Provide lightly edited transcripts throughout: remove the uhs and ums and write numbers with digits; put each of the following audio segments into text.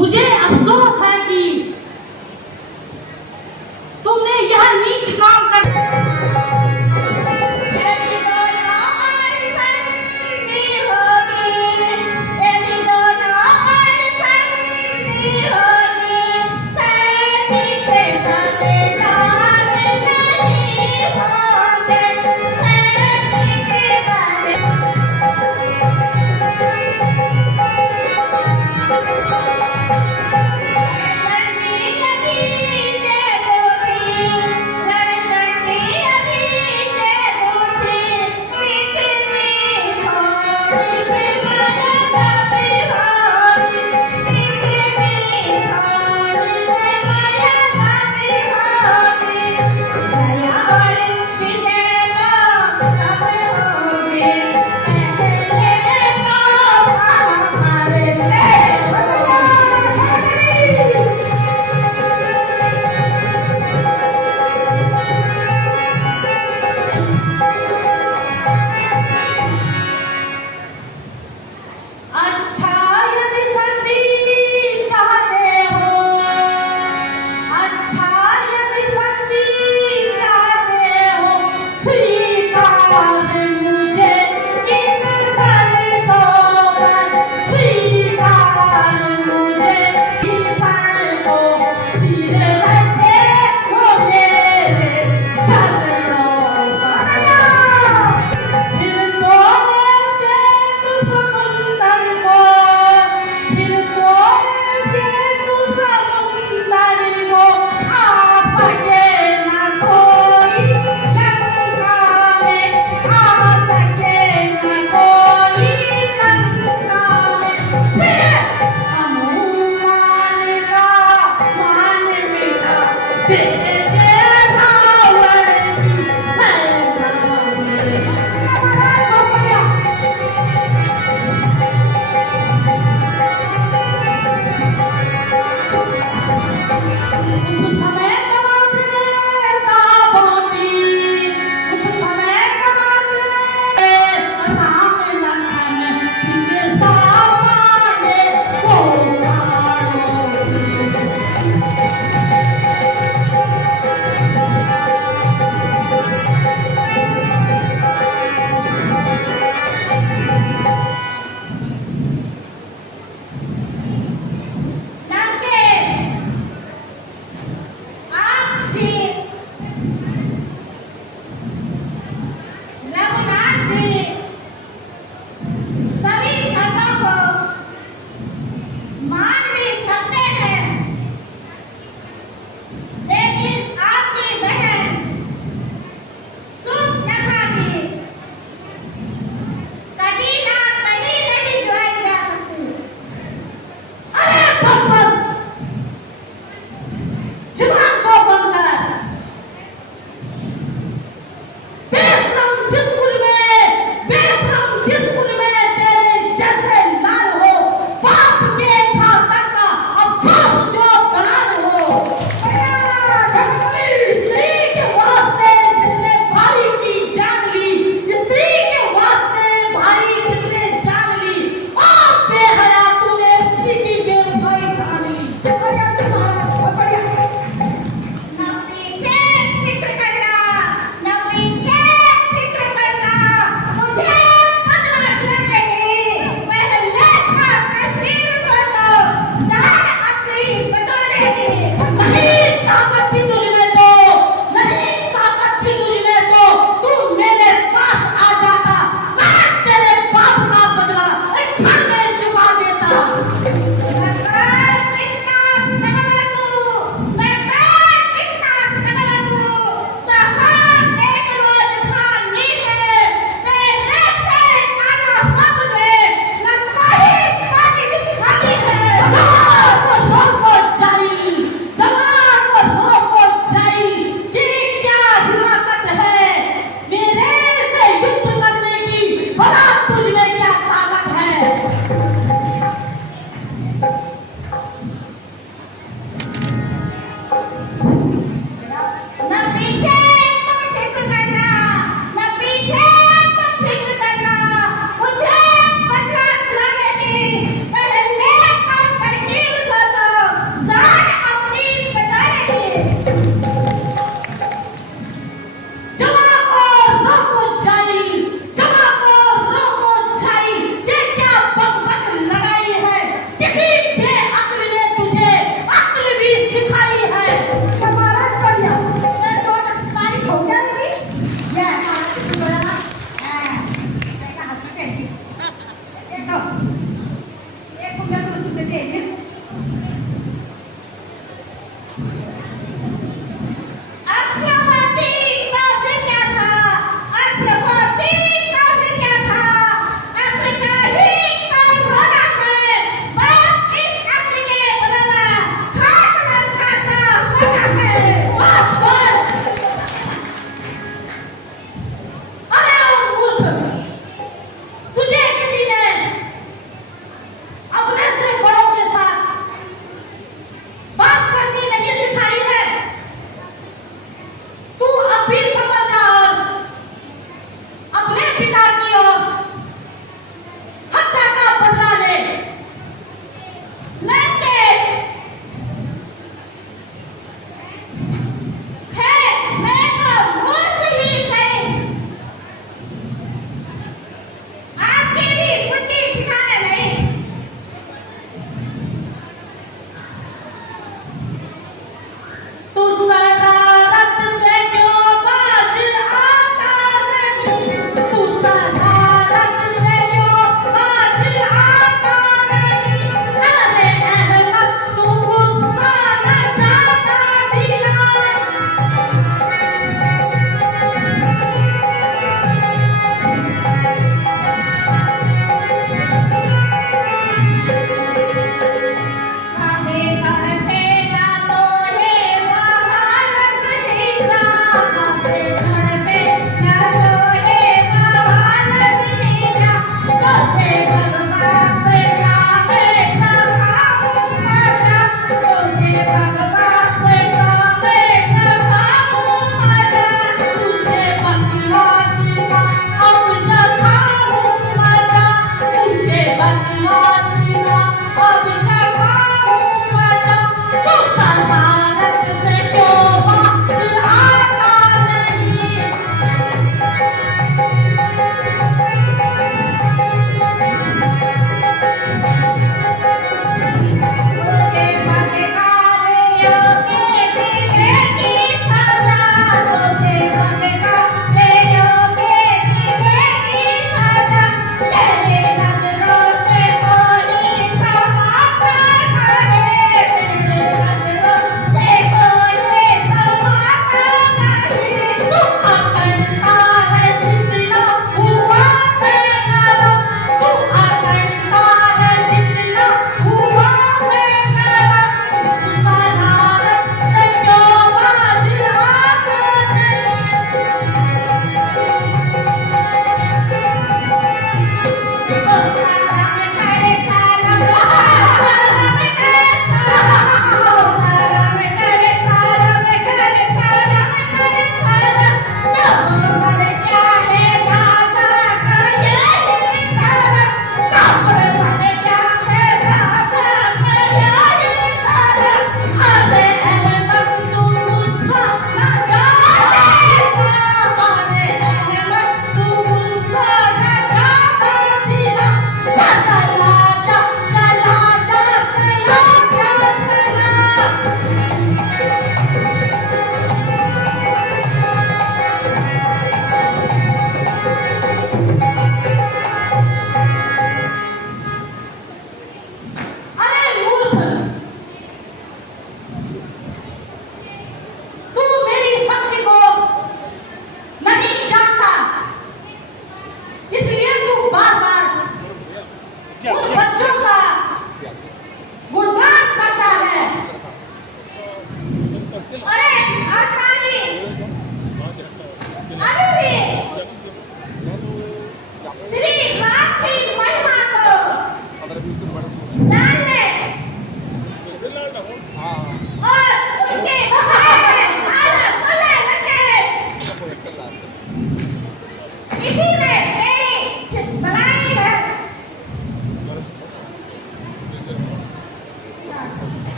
मुझे अफसोस है कि तुमने यह नीच काम कर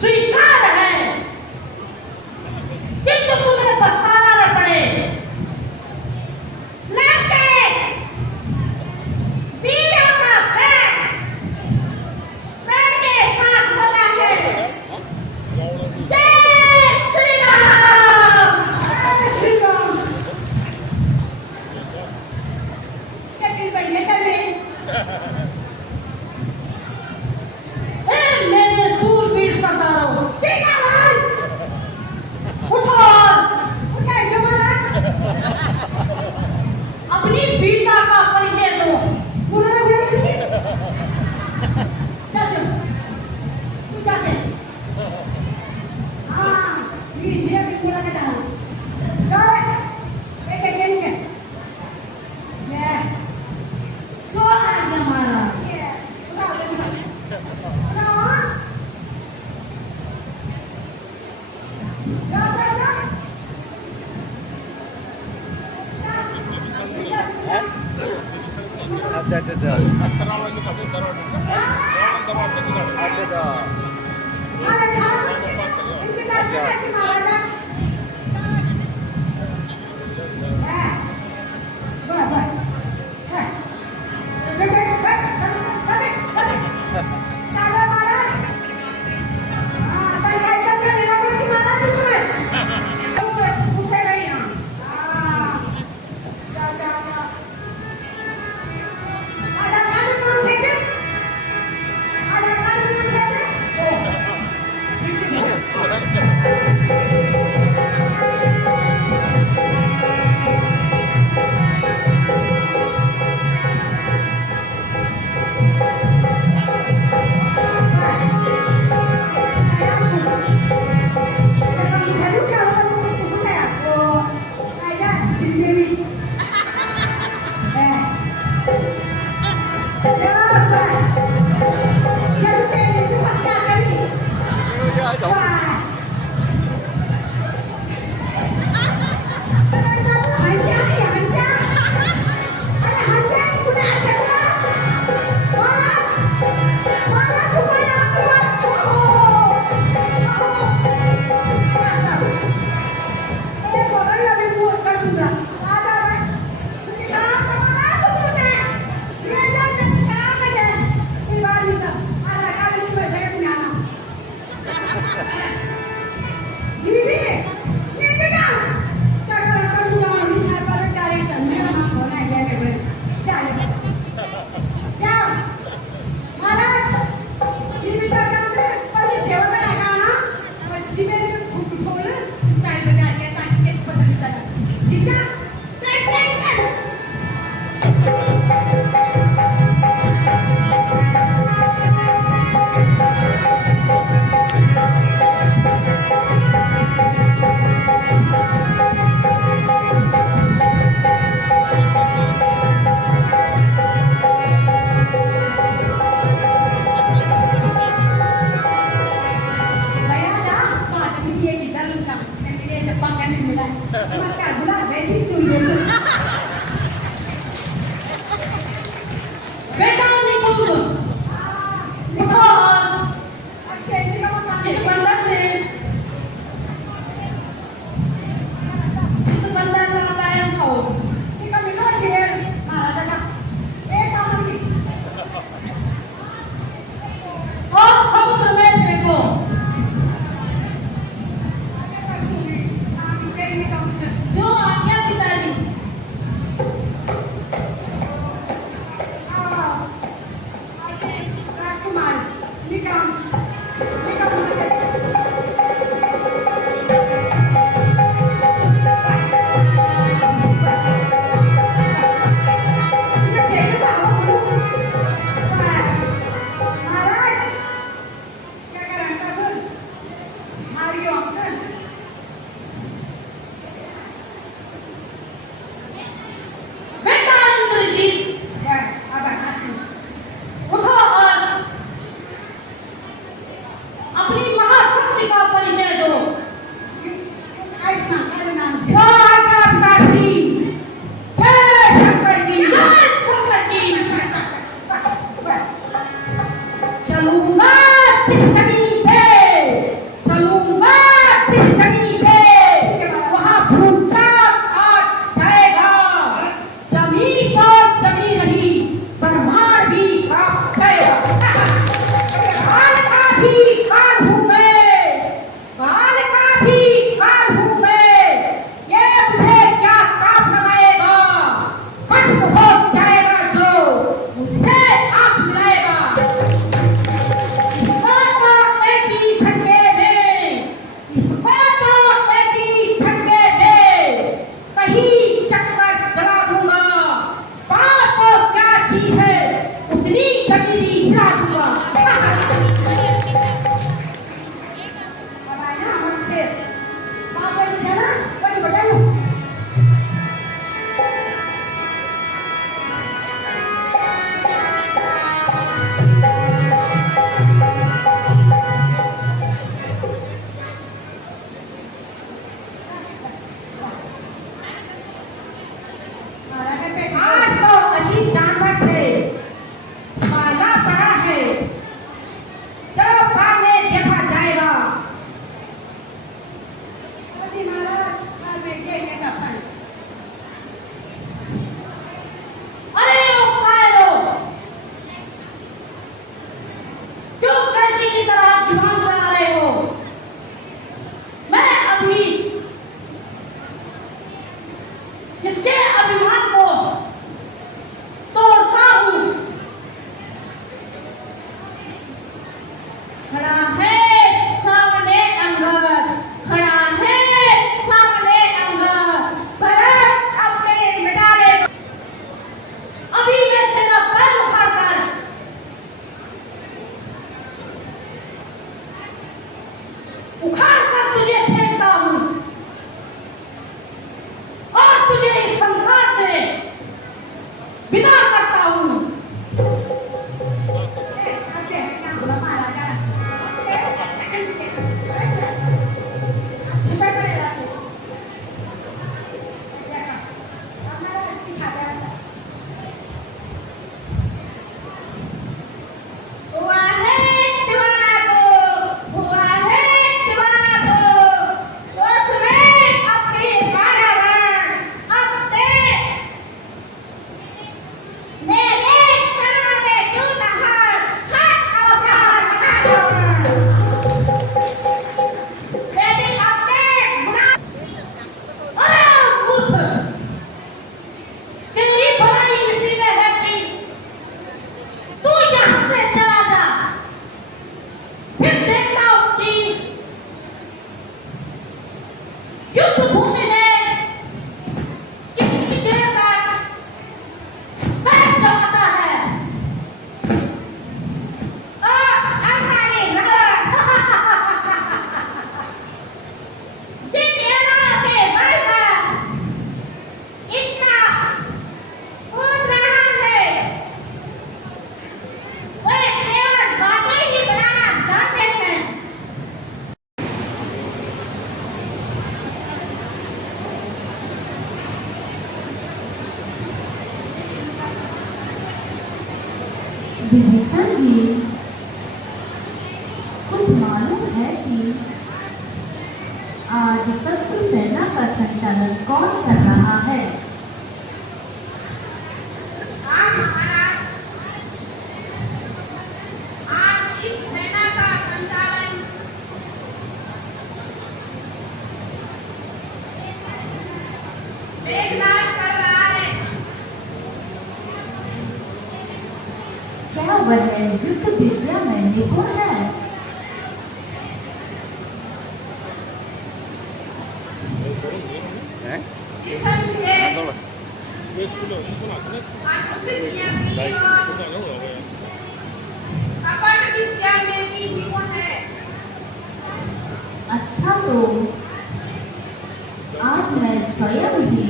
स्वीकार है, किंतु तुम्हें पछताना न पड़े। लड़के वीरों का पैर के साथ बता के जय श्री राम। जय श्री राम। चलिए बढ़िया चलिए। हे मेरे सूरवीर सरदारों, जी महाराज। उठो, उठाए जो महाराज। अपनी वीरता का परिचय दो। बोलो ना बोलो किसी। जाते हो। तू जाते। हाँ ये जिया भी बोला के जाना। जाओ रे। एक एक एक एक। ये जो आ गया महाराज। ये उठाओ ले उठाओ। उठाओ। जा जा जा। अच्छा अच्छा अच्छा अच्छा अरे खाना पीछे इंतजार में कैसे महाराजा। बस बस बैठ बैठ बैठ काला महाराज। हाँ तन काय करते लेना बोलो महाराज तुम्हें उठे रही ना। हाँ जा जा जा आधा काट कौन से आधा काट कौन से ओ चलूंगा जिंदगी पे, चलूंगा जिंदगी पे, वहाँ भूचाल आ जाएगा, जमीन तो जमी नहीं, ब्रह्मांड भी कांप जाएगा। काल का भी काल हूँ मैं, काल का भी काल हूँ मैं, ये मुझे क्या काम बनाएगा, भस्म हो जाएगा जो मुझसे आंख मिलाएगा। इसको तो एक ही झटके दे, इसको तो एक ही झटके दे, कहीं चक्कर चला दूंगा, बात तो क्या चीज है, उतनी जमीन ही हिला दूंगा। अब आए ना हमर शेर बात बड़ी है ना बड़ी बताऊं महाराजा पे आज तो अजीब जानवर से पाला पड़ा है, चलो बाद में देखा जाएगा। मोदी महाराज बाद में देंगे दफन अरे ओ कायरो, क्यों कैंची की तरह जुबान चला रहे हो? मैं अभी इसके अभिमान को तोड़ता हूँ। खड़ा है सामने अंगर, खड़ा है सामने अंगर, भरत अपने मिटा दे। अभी मैं तेरा पैर उखाड़ कर तुझे फेंकता हूँ और तुझे इस संसार से विदा करता हूँ। अब क्या बोला महाराजा अच्छा करे रहते क्या का हमारा रस्ती खाता रहता हुआ है दीवाना को, उसमें अपनी बाराबार अपने मेरे चरणों में क्यों न हाथ अवतार लगा दो। यदि अपने गुनाह अरे मूर्ख, तेरी भलाई इसी में है कि तू यहाँ से चला जा, फिर देखता हूँ कि युद्ध भूमि में कितनी देर तक पैर जमाता है। अंगानी नगर जिन एलान के बल पर इतना कूद रहा है, वे केवल बातें ही बनाना जानते हैं। विभीषण जी, कुछ मालूम है कि आज शत्रु सेना का संचालन कौन कर रहा है? हाँ महाराज आज इस सेना का संचालन मेघनाद कर रहा है। क्या वह युद्ध विद्या में निपुण है? हैं? जिसन थे आंदोलन आज उस दुनिया की और कपट विद्या में भी निपुण है। अच्छा, तो आज मैं स्वयं ही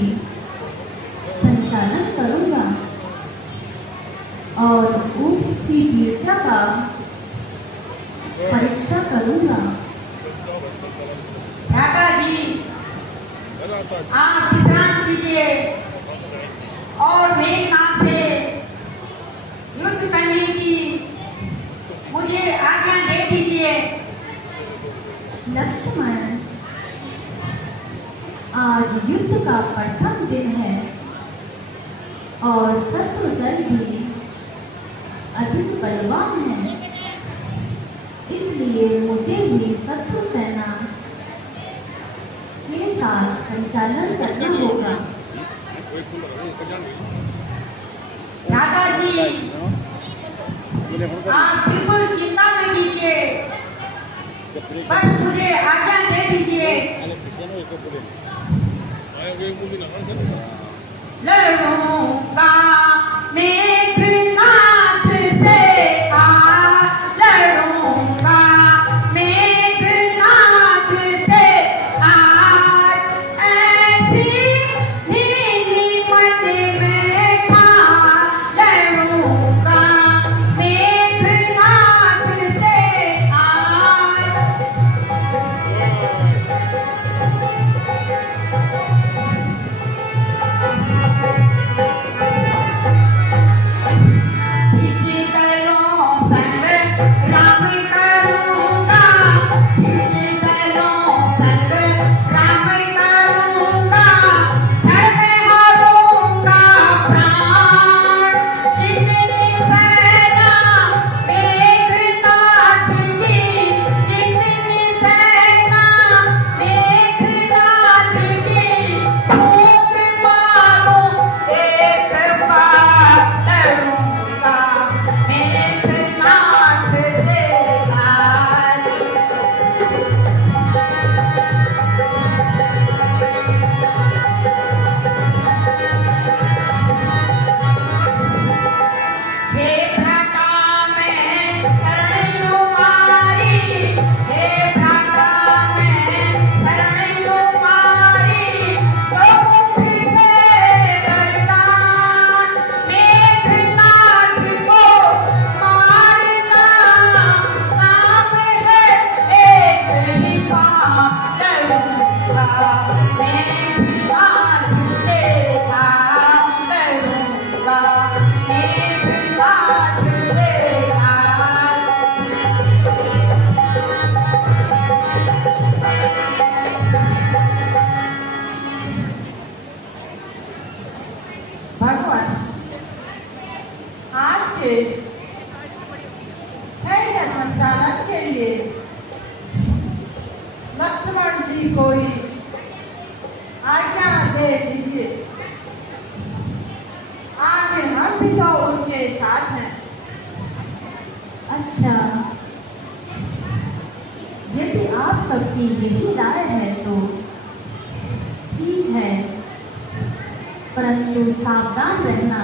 संचालन करूंगा और ऊँट की वीरता का परीक्षा करूंगा। भ्राता जी आप विश्राम कीजिए और मेघनाद से युद्ध करने की मुझे लक्ष्मण, आज युद्ध का प्रथम दिन है और शत्रु दल भी अधिक बलवान है, इसलिए मुझे भी शत्रु सेना के साथ संचालन करना होगा। दादाजी, आप बिल्कुल चिंता न कीजिए, बस मुझे आज्ञा दे दीजिए। लड़ूंगा मेघनाथ से आज, लड़ूंगा मेघनाथ से आज, ऐसी ही मन में ठान, लड़ूंगा मेघनाथ से आज। भगवान, आज के सैन्य संचालन के लिए लक्ष्मण जी को ही आज्ञा दे दीजिए। आगे हम भी तो उनके साथ हैं। अच्छा, यदि आप सबकी यही राय है तो ठीक है, परंतु सावधान रहना।